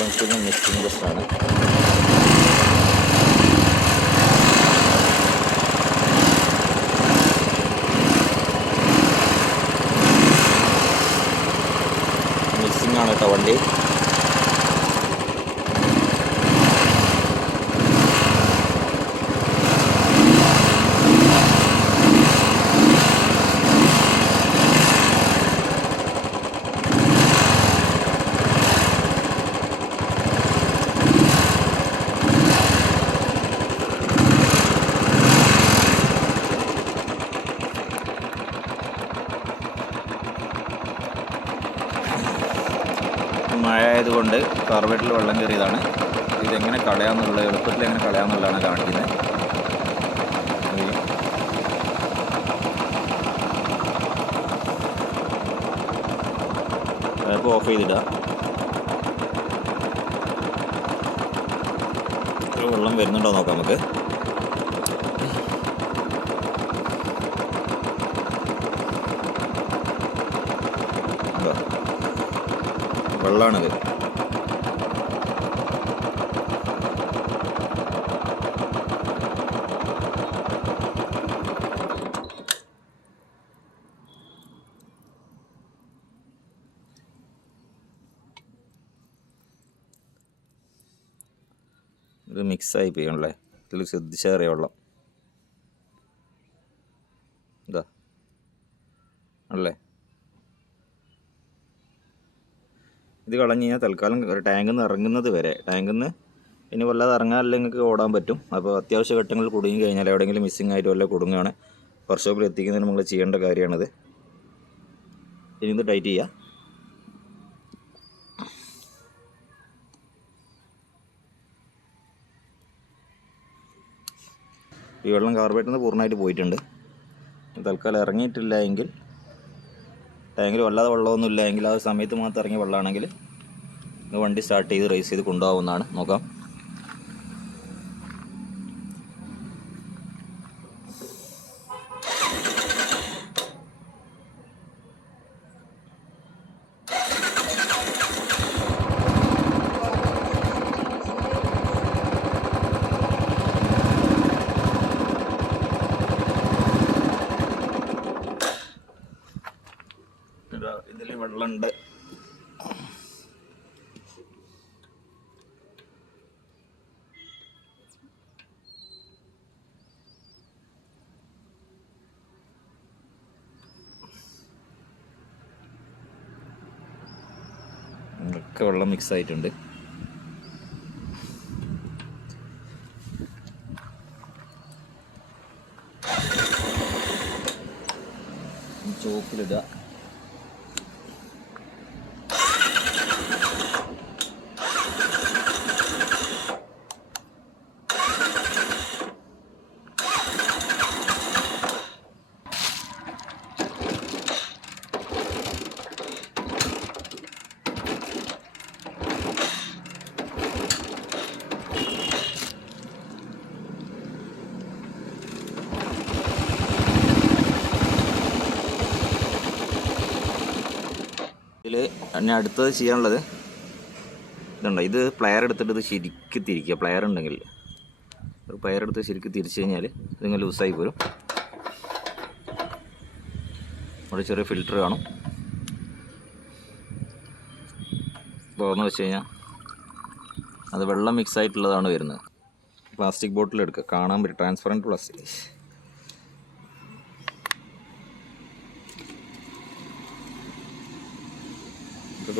Alam ko yung mixing. മഴ ആയതുകൊണ്ട് കാർബേറ്റിൽ വെള്ളം കയറിയതാണ്. ഇതെങ്ങനെ കളയാമെന്നുള്ളത് എളുപ്പത്തിൽ എങ്ങനെ കളയാമെന്നുള്ളതാണ് കാണിക്കുന്നത്. അപ്പോൾ ഓഫ് ചെയ്തിടുക വെള്ളം വരുന്നുണ്ടോ നോക്കാം നമുക്ക്. വെള്ളമാണിത് ഇത് മിക്സായി പോയണല്ലേ ഇതിൽ ശ്രദ്ധിച്ചേറിയ ഇതാ. അല്ലേ? ഇത് കളഞ്ഞ് കഴിഞ്ഞാൽ തൽക്കാലം ടാങ്കിൽ നിന്ന് ഇറങ്ങുന്നത് വരെ. ടാങ്കിൽ നിന്ന് ഇനി വല്ലാതെ ഇറങ്ങാൻ നിങ്ങൾക്ക് ഓടാൻ പറ്റും. അപ്പോൾ അത്യാവശ്യ ഘട്ടങ്ങളിൽ കുടുങ്ങി കഴിഞ്ഞാൽ എവിടെയെങ്കിലും മിസ്സിംഗ് ആയിട്ട് വല്ല കുടുങ്ങുകയാണ്. വർക്ക്ഷോപ്പിൽ എത്തിക്കുന്നതിന് നമ്മൾ ചെയ്യേണ്ട കാര്യമാണിത്. ഇനി ഇത് ടൈറ്റ് ചെയ്യുക ഈ വെള്ളം കാർബേറ്റിൽ നിന്ന് പൂർണമായിട്ട് പോയിട്ടുണ്ട്. തൽക്കാലം ഇറങ്ങിയിട്ടില്ല എങ്കിൽ ടാങ്കിൽ വല്ലാതെ വെള്ളമൊന്നും ഇല്ല എങ്കിൽ ആ സമയത്ത് മാത്രം ഇറങ്ങിയ വെള്ളമാണെങ്കിൽ വണ്ടി സ്റ്റാർട്ട് ചെയ്ത് റേസ് ചെയ്ത് കൊണ്ടുപോകാവുന്നതാണ്. നോക്കാം. ഇതിൽ വെള്ളമുണ്ട് ഒക്കെ വെള്ളം മിക്സ് ആയിട്ടുണ്ട് ചോപ്പിലിടുക ഇതിൽ ഞാൻ അടുത്തത് ചെയ്യാനുള്ളത് ഇതുണ്ട്? ഇത് പ്ലെയർ എടുത്തിട്ട് ഇത് ശരിക്ക് തിരിക്കുക. പ്ലെയർ ഉണ്ടെങ്കിൽ. ഒരു പ്ലെയർ എടുത്ത് ശരിക്ക് തിരിച്ചു കഴിഞ്ഞാൽ ഇതിങ്ങനെ ലൂസായി പോരും. അവിടെ ചെറിയ ഫിൽറ്റർ കാണും. തുറന്ന് വെച്ച് കഴിഞ്ഞാൽ അത് വെള്ളം മിക്സ് ആയിട്ടുള്ളതാണ് വരുന്നത്. പ്ലാസ്റ്റിക് ബോട്ടിൽ എടുക്കുക. കാണാൻ പറ്റും. ട്രാൻസ്പെറന്റ് പ്ലാസ്റ്റിക്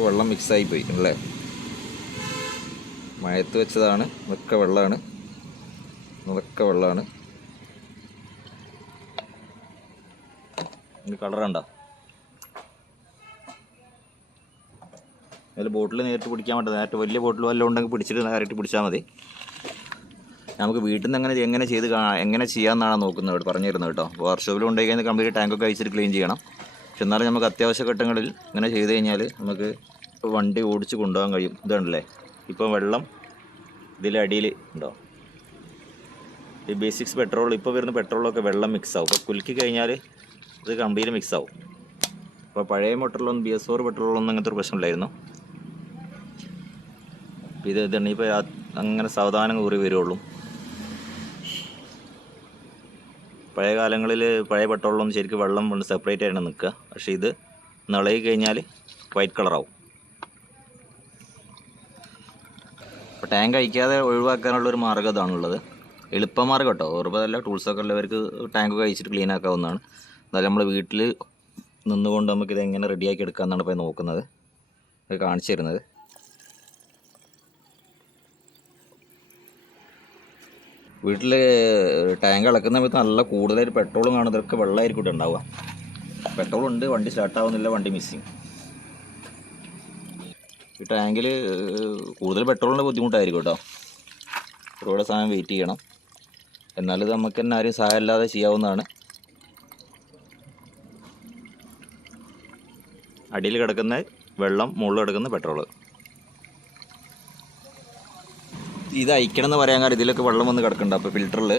ഇതൊക്കെ വെള്ളം മിക്സ് ആയി പോയി അല്ലേ? മഴയത്ത് വെച്ചതാണ് ഇതൊക്കെ വെള്ളമാണ് ഇതൊക്കെ വെള്ളമാണ് കളർ കണ്ട? അതിൽ ബോട്ടിൽ നേരിട്ട് പിടിക്കാൻ പറ്റും നേരിട്ട് വലിയ ബോട്ടിൽ വല്ലതും ഉണ്ടെങ്കിൽ പിടിച്ചിട്ട് നേരിട്ട് പിടിച്ചാൽ മതി. നമുക്ക് വീട്ടിൽ നിന്ന് എങ്ങനെ എങ്ങനെ ചെയ്ത് എങ്ങനെ ചെയ്യാമെന്നാണ് നോക്കുന്നത്. പറഞ്ഞു തരുന്നത് കേട്ടോ. വർക്ക്ഷോപ്പിൽ ഉണ്ടെങ്കിൽ കഴിഞ്ഞാൽ കംപ്ലീറ്റ് ടാങ്കൊക്കെ അഴിച്ചിട്ട് ക്ലീൻ ചെയ്യണം. പക്ഷെ എന്നാലും നമുക്ക് അത്യാവശ്യ ഘട്ടങ്ങളിൽ ഇങ്ങനെ ചെയ്ത് കഴിഞ്ഞാൽ നമുക്ക് വണ്ടി ഓടിച്ച് കൊണ്ടുപോകാൻ കഴിയും. ഇതാണല്ലേ? ഇപ്പം വെള്ളം ഇതിലെ അടിയിൽ ഉണ്ടോ? ഈ ബേസിക്സ് പെട്രോൾ ഇപ്പോൾ വരുന്ന പെട്രോളൊക്കെ വെള്ളം മിക്സ് ആവും. അപ്പോൾ കുലുക്കി കഴിഞ്ഞാൽ ഇത് കംപ്ലീറ്റ് മിക്സ് ആവും. അപ്പോൾ പഴയ മോട്ടറിലൊന്നും ബി എസ് ഫോർ പെട്രോളിലൊന്നും അങ്ങനത്തെ ഒരു പ്രശ്നമില്ലായിരുന്നു ഇത് ഇതാണ്. ഇപ്പോൾ അങ്ങനെ സാവധാനം കൂറി വരുള്ളൂ. പഴയ കാലങ്ങളിൽ പഴയ പെട്രോളൊന്നും ശരിക്കും വെള്ളം കൊണ്ട് സെപ്പറേറ്റ് ആയിട്ട് നിൽക്കുക. പക്ഷേ ഇത് നിളയി കഴിഞ്ഞാൽ വൈറ്റ് കളറാവും അപ്പോൾ ടാങ്ക് അഴിക്കാതെ ഒഴിവാക്കാനുള്ള ഒരു മാർഗം ഇതാണുള്ളത്. എളുപ്പമാർഗം കേട്ടോ ഓർമ്മതല്ല ടൂൾസൊക്കെ ഉള്ളവർക്ക് ടാങ്ക് കഴിച്ചിട്ട് ക്ലീൻ ആക്കാവുന്നതാണ്. എന്നാലും നമ്മൾ വീട്ടിൽ നിന്നുകൊണ്ട് നമുക്കിത് എങ്ങനെ റെഡിയാക്കി എടുക്കാമെന്നാണ് ഇപ്പോൾ നോക്കുന്നത്. കാണിച്ചു തരുന്നത്. വീട്ടിൽ ടാങ്ക് ഇളക്കുന്ന സമയത്ത് നല്ല കൂടുതലായിട്ട് പെട്രോളും കാണും. ഇതൊക്കെ വെള്ളമായിരിക്കും ഇവിടെ ഉണ്ടാവുക. പെട്രോൾ ഉണ്ട് വണ്ടി സ്റ്റാർട്ട് ആവുന്നില്ല വണ്ടി മിസ്സിങ് ഈ ടാങ്കിൽ കൂടുതൽ പെട്രോളിന്റെ ബുദ്ധിമുട്ടായിരിക്കും കേട്ടോ. ഒരുപാട് സമയം വെയിറ്റ് ചെയ്യണം. എന്നാലും നമുക്ക് തന്നെ ആരും സഹായമില്ലാതെ ചെയ്യാവുന്നതാണ്. അടിയിൽ കിടക്കുന്ന വെള്ളം മുകളിൽ കിടക്കുന്ന പെട്രോൾ ഇത് അയക്കണം എന്ന് പറയാൻ കാരണം ഇതിലൊക്കെ വെള്ളം വന്ന് കിടക്കുന്നുണ്ട് അപ്പോൾ ഫിൽറ്ററിൽ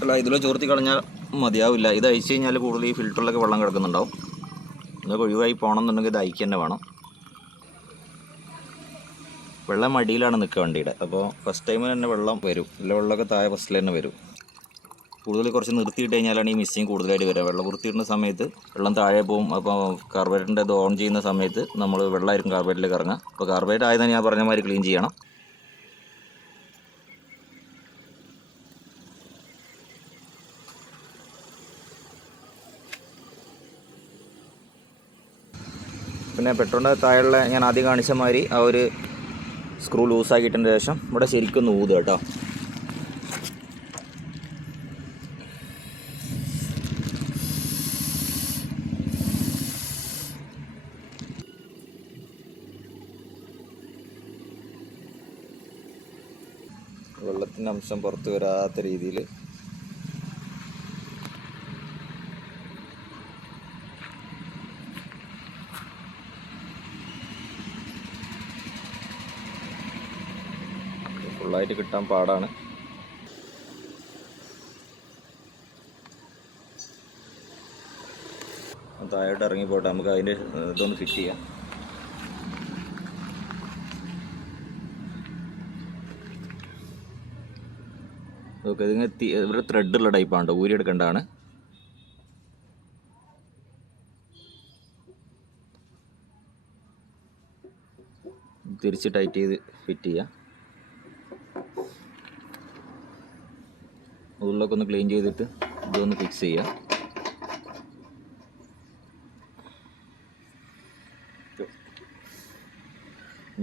അല്ല ഇതിലോ ചോർത്തി കളഞ്ഞാൽ മതിയാവില്ല. ഇത് അയച്ചു കഴിഞ്ഞാൽ കൂടുതൽ ഈ ഫിൽറ്ററിലൊക്കെ വെള്ളം കിടക്കുന്നുണ്ടാവും. ഇതൊക്കെ ഒഴിവായി പോകണം എന്നുണ്ടെങ്കിൽ ഇത് അയക്കുക തന്നെ വേണം. വെള്ളം അടിയിലാണ് നിൽക്കുക വണ്ടിയുടെ. അപ്പോൾ ഫസ്റ്റ് ടൈമിൽ തന്നെ വെള്ളം വരും. ഇല്ല വെള്ളമൊക്കെ താഴെ ഫസ്റ്റിൽ തന്നെ വരും. കൂടുതൽ കുറച്ച് നിർത്തിയിട്ട് കഴിഞ്ഞാലാണ് ഈ മിസ്സിങ് കൂടുതലായിട്ട് വരിക. വെള്ളം കുർത്തിയിടുന്ന സമയത്ത് വെള്ളം താഴെ പോകും. അപ്പോൾ കാർബറേറ്ററിന്റെ ഇത് ഓൺ ചെയ്യുന്ന സമയത്ത് നമ്മൾ വെള്ളമായിരിക്കും കാർബറേറ്ററിലേക്ക് ഇറങ്ങുക അപ്പോൾ കാർബറേറ്റർ ആയതാണ് ഞാൻ പറഞ്ഞ മാതിരി ക്ലീൻ ചെയ്യണം. പിന്നെ പെട്രോളിന്റെ താഴെയുള്ള ഞാൻ ആദ്യം കാണിച്ച മാതിരി ആ ഒരു സ്ക്രൂ ലൂസാക്കിയിട്ടതിന് ശേഷം ഇവിടെ ശരിക്കും ഊത് കേട്ടോ. വെള്ളത്തിന്റെ അംശം പുറത്ത് വരാത്ത രീതിയിൽ ഫുള്ളായിട്ട് കിട്ടാൻ പാടാണ്. താഴോട്ട് ഇറങ്ങി പോട്ടെ നമുക്ക് അതിന്റെ ഇതൊന്ന് ഫിറ്റ് ചെയ്യാം. ഓക്കെ ഇതിങ്ങനെ ഇവിടെ ത്രെഡുള്ള ടൈപ്പാണ് ഊരി എടുക്കേണ്ടതാണ്. തിരിച്ച് ടൈറ്റ് ചെയ്ത് ഫിറ്റ് ചെയ്യാം. ഉള്ളൊക്കെ ഒന്ന് ക്ലീൻ ചെയ്തിട്ട് ഇതൊന്ന് ഫിക്സ് ചെയ്യാം.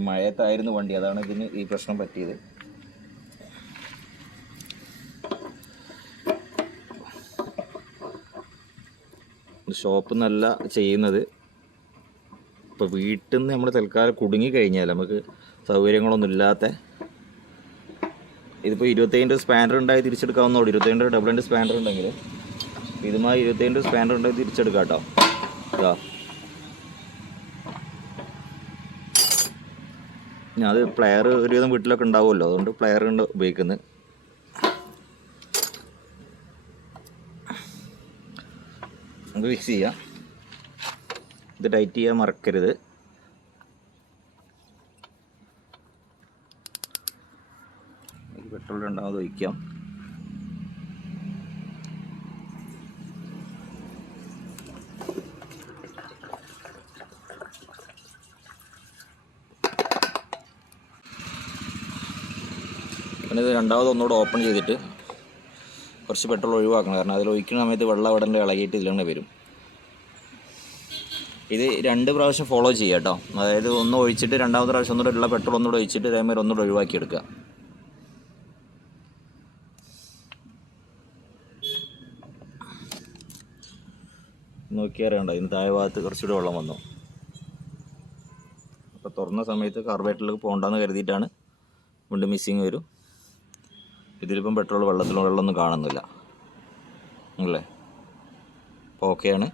മഴയത്തായിരുന്നു വണ്ടി അതാണ് ഇതിന് ഈ പ്രശ്നം പറ്റിയത്. ഷോപ്പ് നല്ല ചെയ്യുന്നത്. ഇപ്പോൾ വീട്ടിൽ നിന്ന് നമ്മൾ തൽക്കാലം കുടുങ്ങി കഴിഞ്ഞാൽ നമുക്ക് സൗകര്യങ്ങളൊന്നും ഇല്ലാത്ത ഇതിപ്പോൾ ഇരുപത്തേഴിന്റെ സ്പാനർ ഉണ്ടായി തിരിച്ചെടുക്കാവുന്നോളൂ ഇരുപത്തേഴിന്റെ ഡബിൾ എന്റെ സ്പാനർ ഉണ്ടെങ്കിൽ ഇതുമായി ഇരുപത്തേഴിന്റെ സ്പാനർ ഉണ്ടായി തിരിച്ചെടുക്കാം കേട്ടോ ഞാൻ അത് പ്ലെയർ ഒരുവിധം വീട്ടിലൊക്കെ ഉണ്ടാവുമല്ലോ. അതുകൊണ്ട് പ്ലെയർ ഉണ്ട് ഉപയോഗിക്കുന്നത് നമുക്ക് ഫിക്സ് ചെയ്യാം. ഇത് ടൈറ്റ് ചെയ്യാൻ മറക്കരുത്. പെട്രോൾ രണ്ടാമത് ഒഴിക്കാം. പിന്നെ ഇത് രണ്ടാമത് ഒന്നുകൂടെ ഓപ്പൺ ചെയ്തിട്ട് കുറച്ച് പെട്രോൾ ഒഴിവാക്കണം. കാരണം അതിൽ ഒഴിക്കുന്ന സമയത്ത് വെള്ളം അവിടെ ഇളകിയിട്ട് ഇതിലങ്ങനെ വരും. ഇത് രണ്ട് പ്രാവശ്യം ഫോളോ ചെയ്യുക കേട്ടോ. അതായത് ഒന്ന് ഒഴിച്ചിട്ട് രണ്ടാമത്തെ പ്രാവശ്യം ഒന്നുകൂടെ ഉള്ള പെട്രോൾ ഒന്നുകൂടെ ഒഴിച്ചിട്ട് ഇതേമാതിരി ഒന്നുകൂടെ ഒഴിവാക്കി അറിയണ്ട ഇന്ന് താഴെ ഭാഗത്ത് കുറച്ചുകൂടെ വെള്ളം വന്നു. അപ്പോൾ തുറന്ന സമയത്ത് കാർബേറ്ററിലേക്ക് പോകണ്ടെന്ന് കരുതിയിട്ടാണ് വീണ്ടും മിസ്സിങ് വരും. ഇതിലിപ്പം പെട്രോൾ വെള്ളത്തിൽ വെള്ളമൊന്നും കാണുന്നില്ല. അല്ലേ? അപ്പോൾ ഓക്കെയാണ്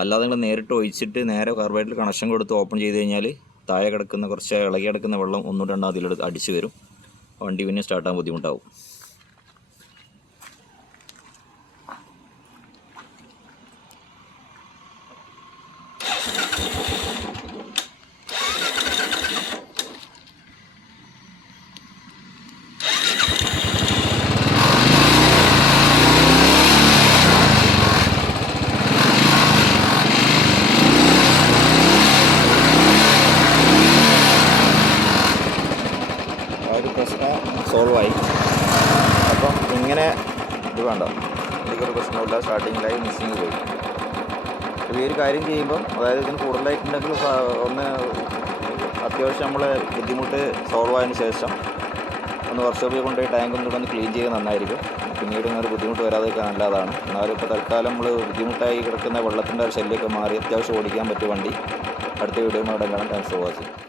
അല്ലാതെ നിങ്ങൾ നേരിട്ട് ഒഴിച്ചിട്ട് നേരെ കാർബേറ്ററിൽ കണക്ഷൻ കൊടുത്ത് ഓപ്പൺ ചെയ്ത് കഴിഞ്ഞാൽ താഴെ കിടക്കുന്ന കുറച്ച് ഇളകി കിടക്കുന്ന വെള്ളം ഒന്നും രണ്ടാം അതിലെടുത്ത് അടിച്ച് വരും. വണ്ടി പിന്നെ സ്റ്റാർട്ടാകാൻ ബുദ്ധിമുട്ടാവും ഇങ്ങനെ ഇത് വേണ്ട എനിക്കൊരു പ്രശ്നമില്ല സ്റ്റാർട്ടിങ്ങിലായി മിസ്സിങ് പോയി ഒരു കാര്യം ചെയ്യുമ്പം അതായത് ഇതിന് കൂടുതലായിട്ടുണ്ടെങ്കിൽ ഒന്ന് അത്യാവശ്യം നമ്മൾ ബുദ്ധിമുട്ട് സോൾവ് ആയതിനു ശേഷം ഒന്ന് വർക്ക്ഷോപ്പിൽ കൊണ്ടുപോയി ടാങ്ക് കൂടെ ഒന്ന് ക്ലീൻ ചെയ്യുക നന്നായിരിക്കും. പിന്നീട് ഇങ്ങനെ ഒരു ബുദ്ധിമുട്ട് വരാതെയൊക്കെ നല്ലതാണ്. എന്നാലും ഇപ്പോൾ തൽക്കാലം നമ്മൾ ബുദ്ധിമുട്ടായി കിടക്കുന്ന വെള്ളത്തിന്റെ ശല്യമൊക്കെ മാറി അത്യാവശ്യം ഓടിക്കാൻ പറ്റിയ വണ്ടി. അടുത്ത വീഡിയോ അവിടെ കാണാൻ താങ്ക്സ് ഫോർ വാച്ചിങ്